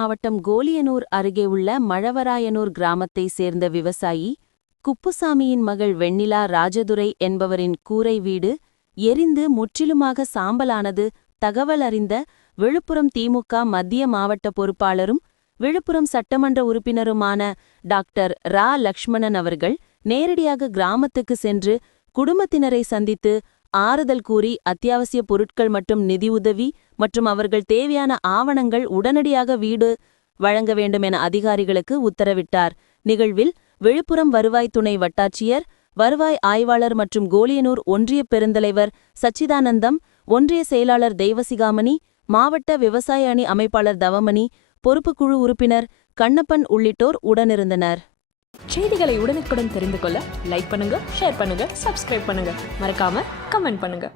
மாவட்டம் கோலியனூர் அருகே உள்ள மழவராயனூர் கிராமத்தை சேர்ந்த விவசாயி குப்புசாமியின் மகள் வெண்ணிலா ராஜதுரை என்பவரின் கூரை வீடு எரிந்து முற்றிலுமாக சாம்பலானது தகவல் அறிந்த விழுப்புரம் திமுக மத்திய மாவட்ட பொறுப்பாளரும் விழுப்புரம் சட்டமன்ற உறுப்பினருமான டாக்டர் ரா லக்ஷ்மணன் அவர்கள் நேரடியாக கிராமத்துக்கு சென்று குடும்பத்தினரை சந்தித்து ஆறுதல் கூறி அத்தியாவசிய பொருட்கள் மற்றும் நிதியுதவி மற்றும் அவர்கள் தேவையான ஆவணங்கள் உடனடியாக வீடு வழங்க வேண்டும் என அதிகாரிகளுக்கு உத்தரவிட்டார். நிகழ்வில் விழுப்புரம் வருவாய் துணை வட்டாட்சியர், வருவாய் ஆய்வாளர் மற்றும் கோலியனூர் ஒன்றிய பெருந்தலைவர் சச்சிதானந்தம், ஒன்றிய செயலாளர் தெய்வசிகாமணி, மாவட்ட விவசாய அணி அமைப்பாளர் தவமணி, பொறுப்புக்குழு உறுப்பினர் கண்ணப்பன் உள்ளிட்டோர் உடனிருந்தனர். செய்திகளை உடனுக்குடன் தெரிந்து கொள்ள லைக் பண்ணுங்க, ஷேர் பண்ணுங்க, சப்ஸ்கிரைப் பண்ணுங்க, மறக்காம கமெண்ட் பண்ணுங்க.